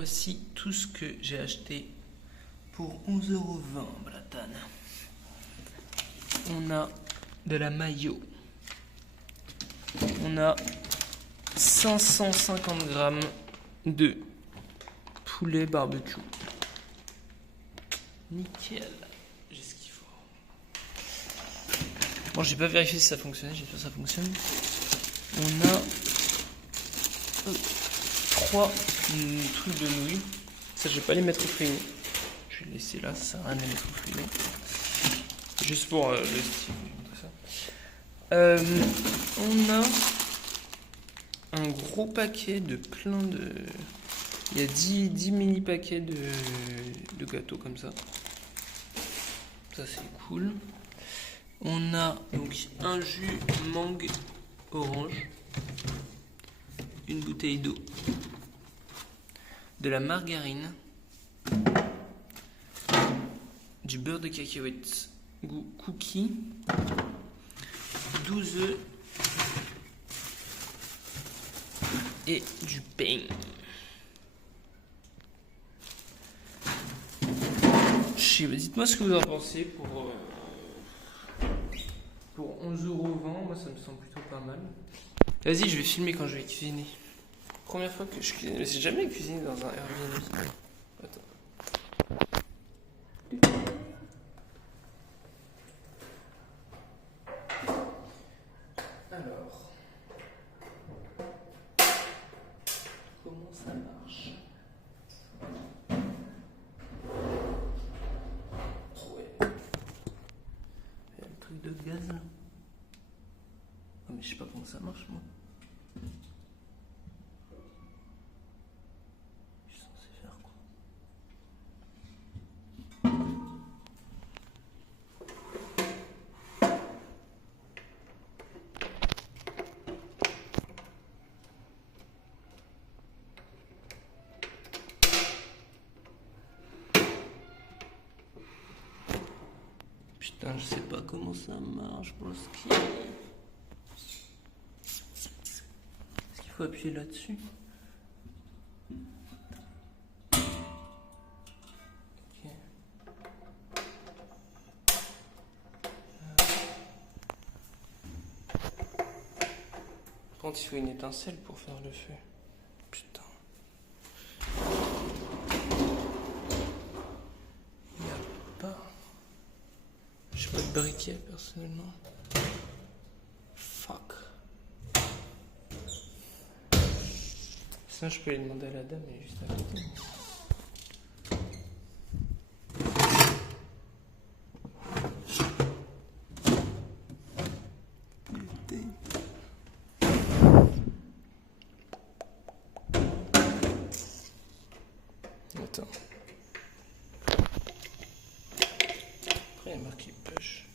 voici tout ce que j'ai acheté pour 11,20 €, Blatane. On a de la mayo. On a 550 grammes de poulet barbecue. Nickel. J'ai ce qu'il faut. Bon, j'ai pas vérifié si ça fonctionnait, j'espère que ça fonctionne. On a 3 trucs de nouilles. Ça, je vais pas les mettre au frigo. Je vais les laisser là, ça sert à rien de les mettre au frigo. Juste pour le style, tout ça. On a un gros paquet de plein de... Il y a 10 mini paquets de gâteaux comme ça. Ça, c'est cool. On a donc un jus mangue orange, une bouteille d'eau, de la margarine, du beurre de cacahuète goût cookie, 12 œufs et du pain. Dites-moi ce que vous en pensez pour 11,20 €. Moi, ça me semble plutôt pas mal. Vas-y, je vais filmer quand je vais cuisiner. Première fois que je cuisine, mais j'ai jamais cuisiné dans un Airbnb. Attends. Alors, comment ça marche? Ouais. Il y a le truc de gaz là. Oh, mais je sais pas comment ça marche moi. Je suis censé faire quoi? Putain, je sais pas comment ça marche, broski. Est-ce qu'il faut appuyer là-dessus? Ok. Par contre, il faut une étincelle pour faire le feu. Putain. Il n'y a pas... J'ai pas de briquet personnellement. Fuck. Sinon je peux lui demander à la dame, elle est juste à côté. Attends. Après il y a marqué push.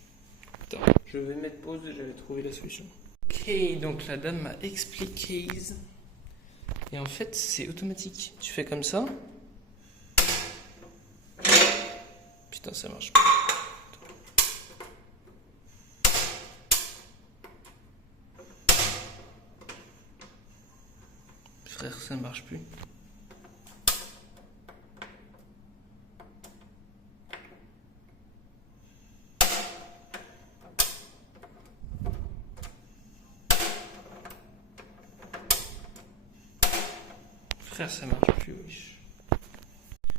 Attends, je vais mettre pause et j'avais trouvé la solution. Ok, donc la dame m'a expliqué. Et en fait, c'est automatique. Tu fais comme ça. Putain, ça marche pas. Frère, ça marche plus. Frère, ça marche plus, wesh.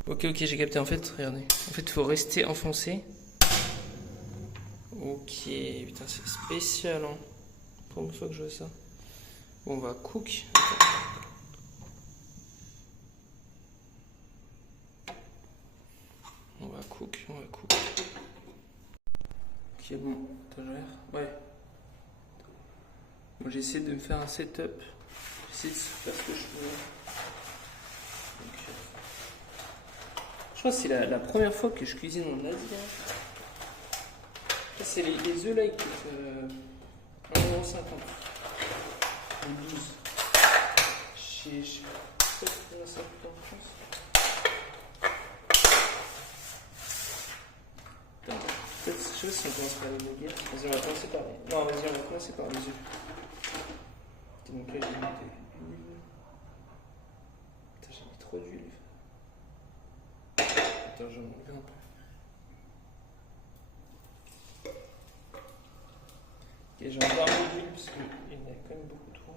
Ok, j'ai capté. En fait, regardez. En fait, il faut rester enfoncé. Ok, putain, c'est spécial, hein. Première fois que je vois ça. Bon, on va cook. On va cook. Ok, bon. Attends, je regarde. Ouais. Bon, j'ai essayé de me faire un setup. J'ai essayé de faire ce que je pouvais. Je crois que c'est la première fois que je cuisine en Asie. C'est les œufs là, ils coûtent 1,50 €. Ou 12. Je sais pas comment ça coûte en France. Attends, peut-être, je sais pas si on commence par les nuggets. Vas-y, on va commencer par... Non, vas-y, on va commencer par les œufs. Donc là, j'ai mis de l'huile. Putain, j'ai mis trop d'huile. Attends, j'en mets un peu. Ok, j'ai encore un peu d'huile parce qu'il y en a quand même beaucoup trop.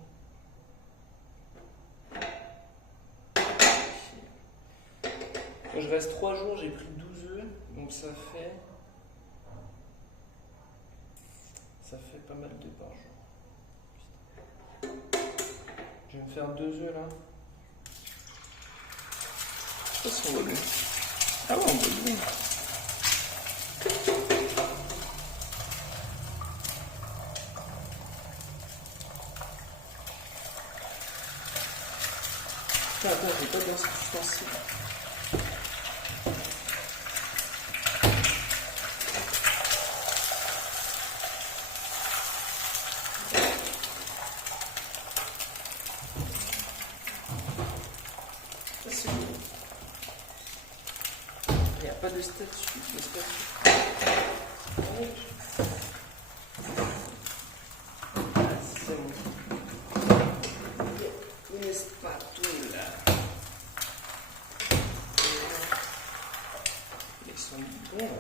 Quand je reste 3 jours, j'ai pris 12 œufs, donc ça fait pas mal d'œufs par jour. Je vais me faire 2 œufs là. Je sais pas si on voit bien. Ah ouais, on voit bien. Attends, j'ai pas bien ce ustensile. Il n'y a pas de statue. C'est bon. Une spatule. Ils sont bons.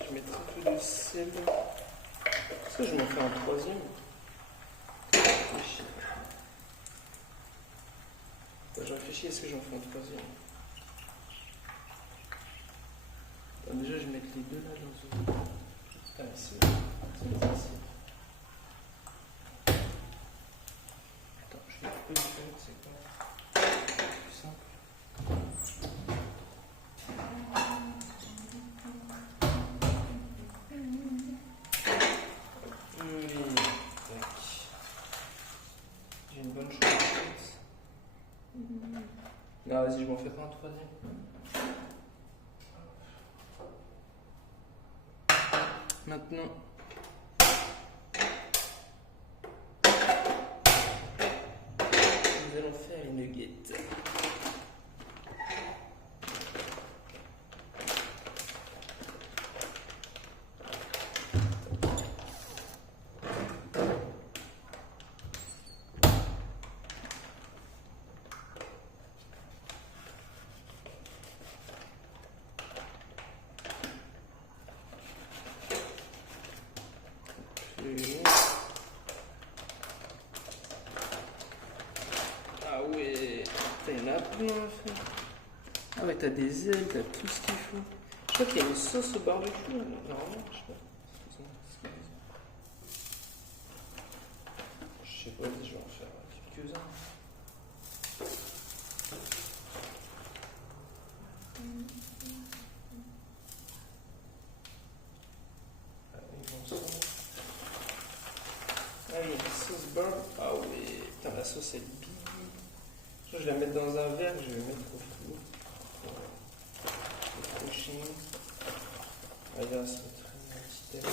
Je mettrai un peu de sel. Est-ce que je m'en fais un troisième? Je réfléchis, est-ce que j'en fais un troisième? Attends, déjà, je vais mettre les deux là dans une. Ah, c'est facile. Attends, je vais couper le fer, c'est quoi? Plus simple. Oui, tac. J'ai une bonne chose. Non, vas-y, je m'en fais pas un troisième. Maintenant, nous allons faire les nuggets. Ah ouais, il y en a plein à faire. Ah ouais, t'as des ailes, t'as tout ce qu'il faut. Je crois qu'il y a une sauce au barbecue. Normalement, je sais pas. Je sais pas, je vais en faire quelques-uns. Ah oui, la sauce barbecue. Ah oui, putain, la sauce elle bille. Je vais la mettre dans un verre, je vais mettre au four. Le prochain. Ah, là, ça va être un petit air.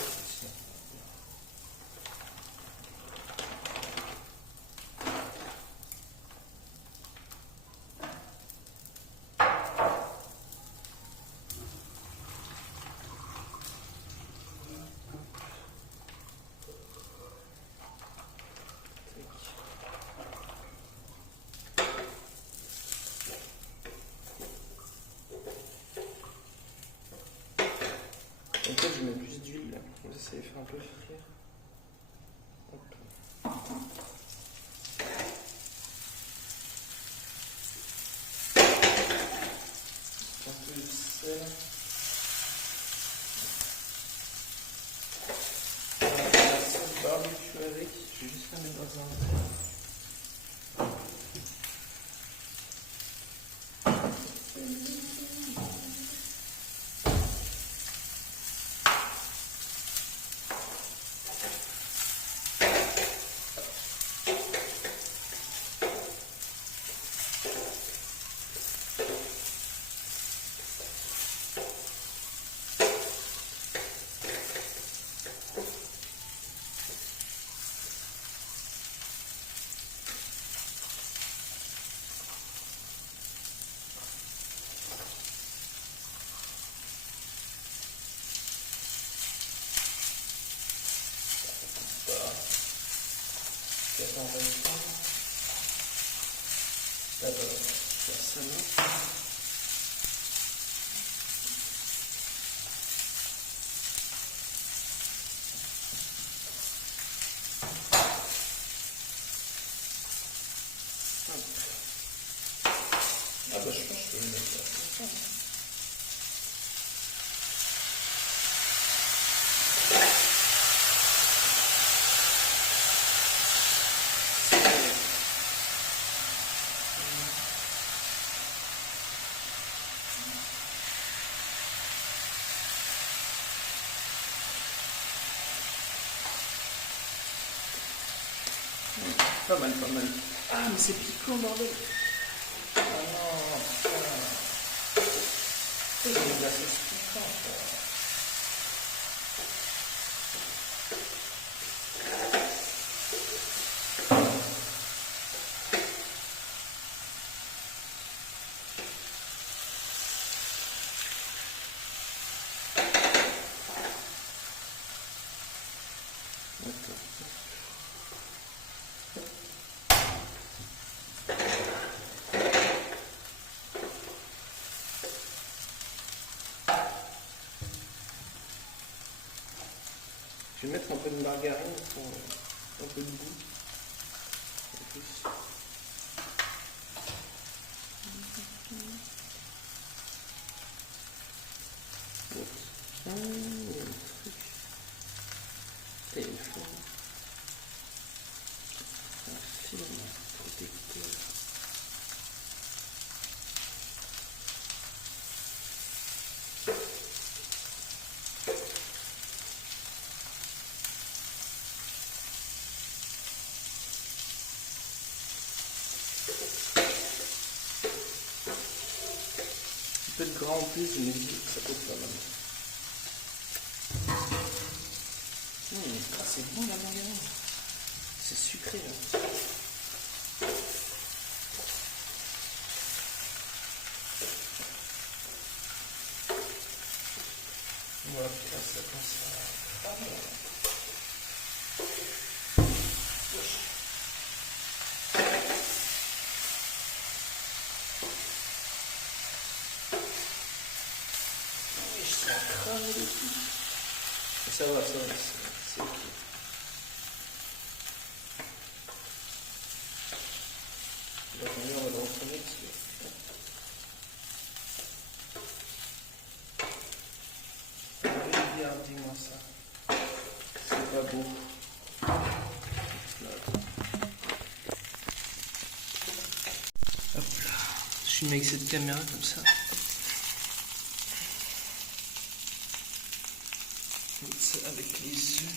En fait, je mets plus d'huile là. On va essayer de faire un peu frire. Hop. Un peu de sel. On va faire la sauce barbecue avec. Je vais juste la mettre dans un verre. Attends, on va le faire. Faire ça là. Ah bah je pense que je peux le mettre là. Pas mal, pas mal. Ah mais c'est piquant bordel. Ah non, putain. J'ai mis de la sauce piquante. Je vais mettre un peu de margarine pour un peu de goût. En plus. Et il faut un film protecteur. Un peu de gras en plus, je me dis que ça peut être pas mal. Ah, c'est bon la margarine. C'est sucré là. Voilà, putain, ça commence à... Ah, bon. Oui, je sens cramer le tout. Ça va, c'est ok. On va le retourner dessus. Regardez-moi ça. C'est pas beau. Hop là. Je filme avec cette caméra comme ça. Mettre ça avec les œufs.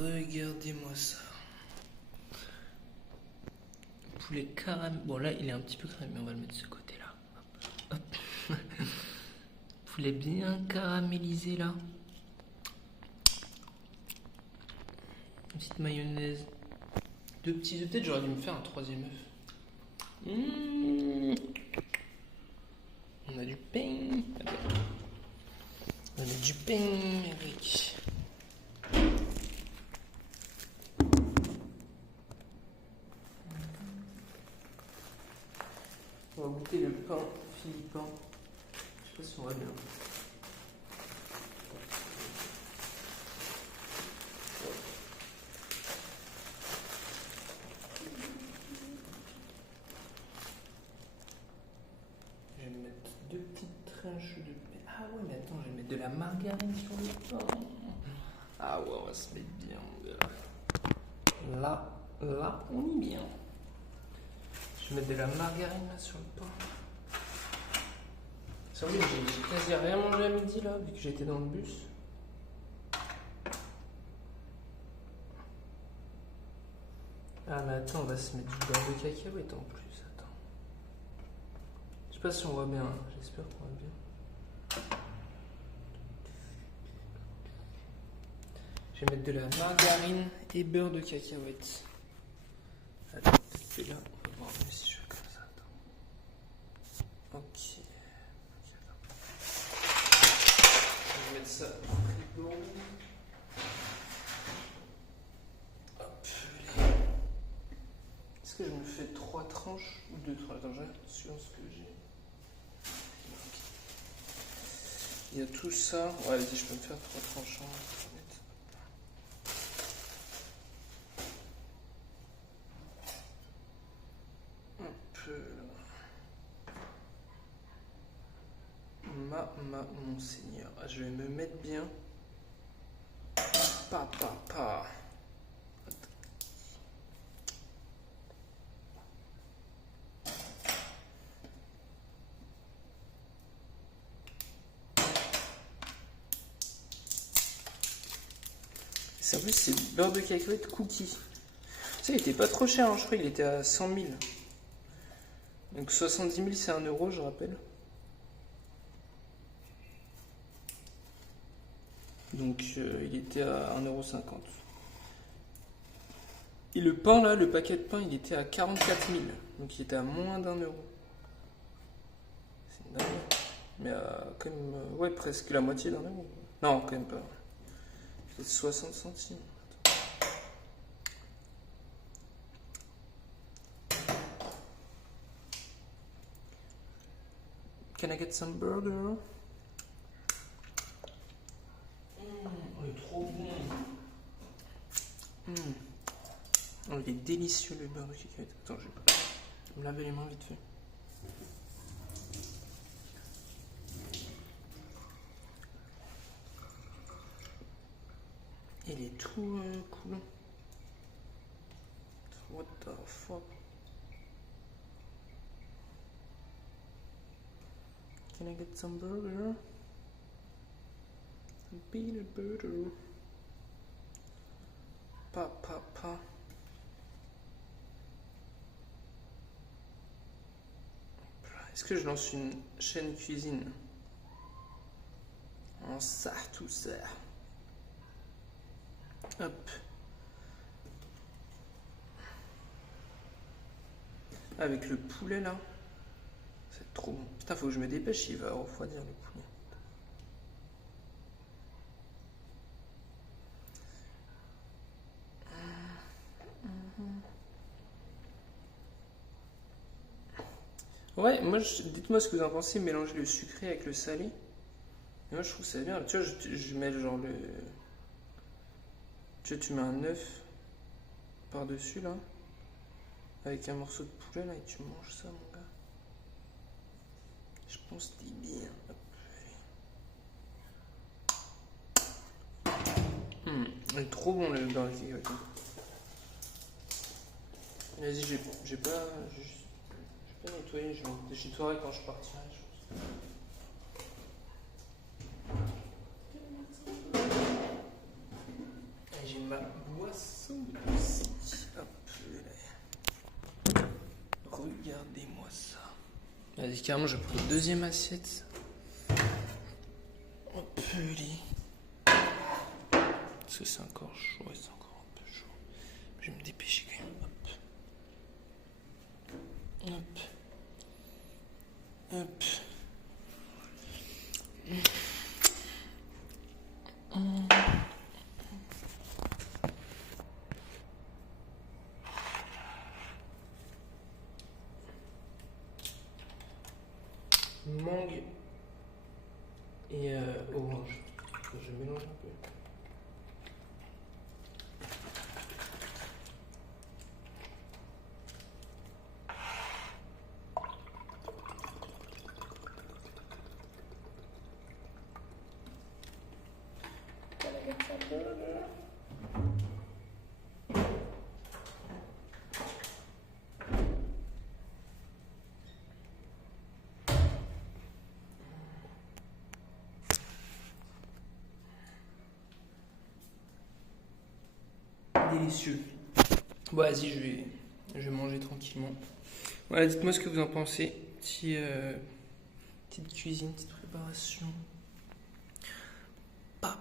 Regardez-moi ça. Poulet caramel. Bon là il est un petit peu cramé, mais on va le mettre de ce côté-là. Hop. Poulet bien caramélisé là. Une petite mayonnaise. 2 petits œufs. Peut-être j'aurais dû me faire un 3e œuf. On a du pain. On a du pain, Eric. On va goûter le pain philippin. Je sais pas si on va bien. Je vais mettre 2 petites tranches de pain. Ah ouais, mais attends, je vais mettre de la margarine sur le pain. Ah ouais, on va se mettre bien, mon gars. Là, on est bien. Je vais mettre de la margarine là sur le pain. C'est vrai que j'ai quasi rien mangé à midi là, vu que j'étais dans le bus. Ah mais attends, on va se mettre du beurre de cacahuète en plus, attends. Je sais pas si on voit bien, j'espère qu'on voit bien. Je vais mettre de la margarine et beurre de cacahuète. Attends, c'est là, on va voir si je fais comme ça, attends. Ok. Je vais mettre ça au frigo. Hop. Est-ce que je me fais 3 tranches ou 2 tranches? Attends, je regarde sur ce que j'ai. Il y a tout ça. Ouais, vas-y, je peux me faire 3 tranches. Monseigneur. Je vais me mettre bien. Pa. En plus, c'est beurre de cacahuète cookie. Ça, il était pas trop cher, hein. Je crois qu'il était à 100 000. Donc 70 000, c'est 1 euro, je rappelle. Donc il était à 1,50 €. Et le pain, là, le paquet de pain, il était à 44 000. Donc il était à moins d'1 euro. C'est une dingue. Mais à quand même, ouais, presque la moitié d'1 euro. Non, quand même pas. C'est 60 centimes. Can I get some burger? Il est trop bon. Oh, il est délicieux le beurre de cacahuète. Attends, je vais me laver les mains vite fait. Il est tout cool. What the fuck? Can I get some burger? Some peanut butter. Pa. Est-ce que je lance une chaîne cuisine? En ça, tout ça. Hop. Avec le poulet là. C'est trop bon. Putain, faut que je me dépêche, il va refroidir le poulet. Ouais, moi, dites-moi ce que vous en pensez, mélanger le sucré avec le salé. Et moi, je trouve ça bien. Tu vois, je mets genre le... Tu mets un œuf par-dessus, là, avec un morceau de poulet, là, et tu manges ça, mon gars. Je pense que t'es bien. Il est trop bon, le beurre de cacahuète. Vas-y, j'ai pas... Je vais nettoyer, je nettoierai quand je partirai, je pense. Et j'ai ma boisson aussi. Hop là. Regardez-moi ça. Vas-y, carrément, je prends une deuxième assiette. Hop là. Parce que c'est encore chaud, ouais, c'est encore un peu chaud. Je vais me dépêcher quand même. Hop. Mangue et orange. Je mélange un peu. Délicieux. Bon, vas-y, je vais manger tranquillement. Voilà, dites-moi ce que vous en pensez. Petite cuisine, petite préparation. Pa.